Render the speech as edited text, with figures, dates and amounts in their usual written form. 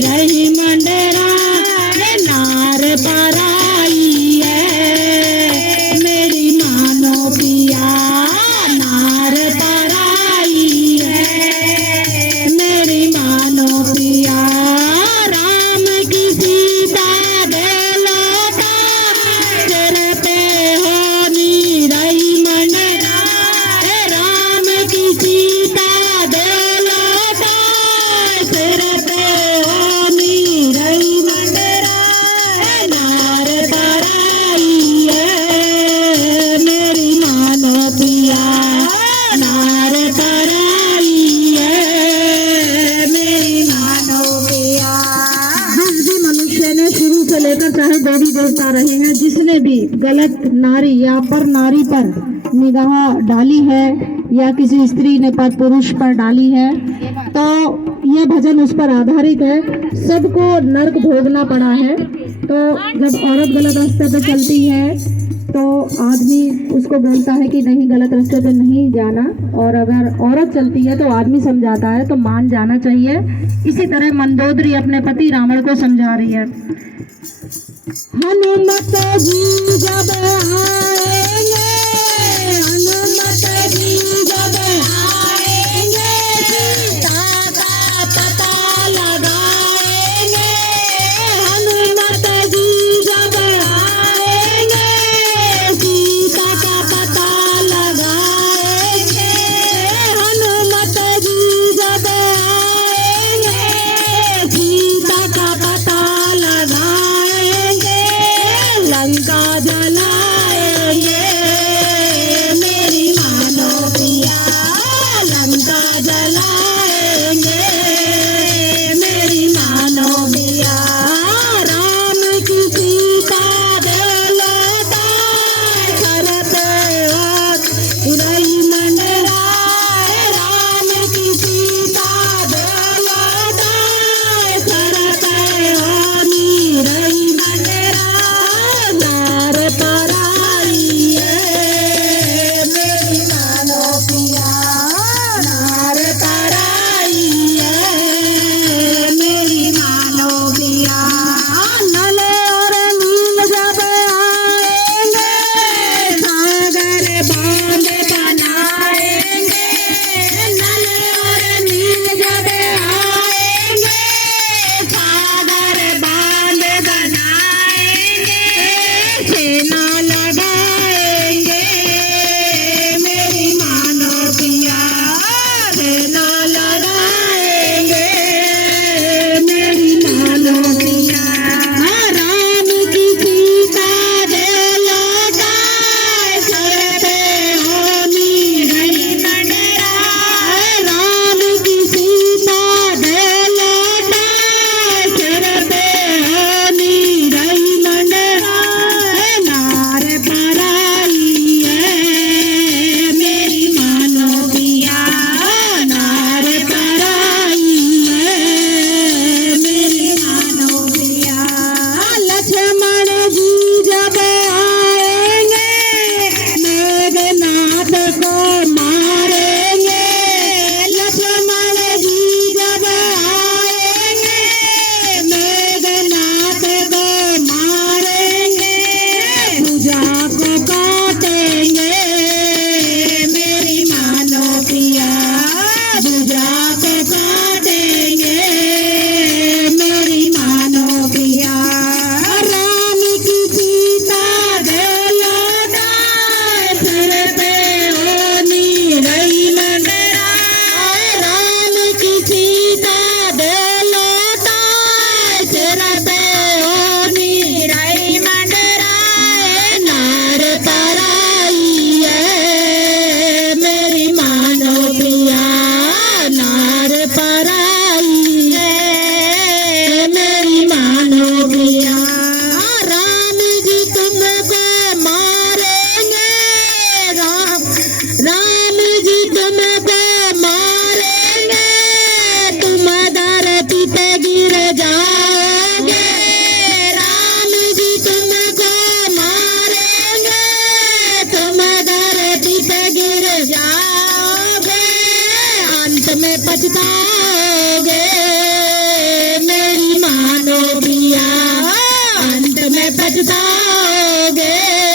रही मंडरा नार पराई है मेरी मानो पिया नार पराई है मेरी मानो पिया राम की सीता दे लौटा सिर पे होनी रही मंडरा राम की सीता दे लौटा सिर पे होनी रही मंडरा नार पराई है मेरी मानो पिया नार पराई है मेरी मानो पिया। जिस भी मनुष्य ने शुरू से लेकर चाहे देवी देवता रहे हैं, जिसने भी गलत नारी या पर नारी पर निगाह डाली है या किसी स्त्री ने पर पुरुष पर डाली है, तो यह भजन उस पर आधारित है। सबको नर्क भोगना पड़ा है। तो जब औरत गलत रास्ते पे चलती है तो आदमी उसको बोलता है कि नहीं, गलत रास्ते पे नहीं जाना, और अगर औरत चलती है तो आदमी समझाता है तो मान जाना चाहिए। इसी तरह मंदोदरी अपने पति रावण को समझा रही है। हनुमत जी जब आएंगे, हनुमत जी जब आएंगे, सीता का पता लगाएंगे। हनुमत जी जब आएंगे, सीता का पता लगाएंगे। हनुमत जी जब आएंगे, सीता का पता लगाएंगे। लंका जलाएंगे मेरी मानो पिया, लंका जलाएंगे मेरी मानो पिया। राम की सीता दे लौटा सर पे रही मंडरा, राम की सीता दे लौटा सर पे होनी रही मंडरा नार पराई है मेरी मानो पिया नार पराई है मेरी मानो पिया। नल और नील जब आएंगे, सागर बांध बनाएंगे। नल और नील जब आएंगे, सागर बांध बनाएंगे। सेना लगाएंगे मेरी मानो पिया, सेना लगाएंगे मेरी मानो पिया। राम की सीता दे लौटा सर पे होनी रही मंडरा, राम की सीता दे लौटा सर पे होनी रही मंडरा नार पराई है मेरी मानो पिया नार पराई है मेरी मानो पिया। लक्ष्मण जी जब आएंगे, मेघनाथ को मारेंगे। लक्ष्मण जी जब आएंगे, मेघनाथ को मारेंगे। भुजा को काटेंगे मेरी मानो पिया, भुजा को काटेंगे मेरी मानो पिया। राम की सीता दे लौटा सर पे होनी रही मंडरा, राम की सीता दे लौटा सर पे होनी रही मंडरा नार पराई है मेरी मानो पिया नार पराई है मेरी मानो पिया। राम जी तुमको मारेंगे, राम जी तुमको मारेंगे। तुम धरती पे गिर जाओगे, राम जी तुमको मारेंगे। तुम धरती पे गिर जाओगे, अंत में पछताओगे मेरी पछताओगे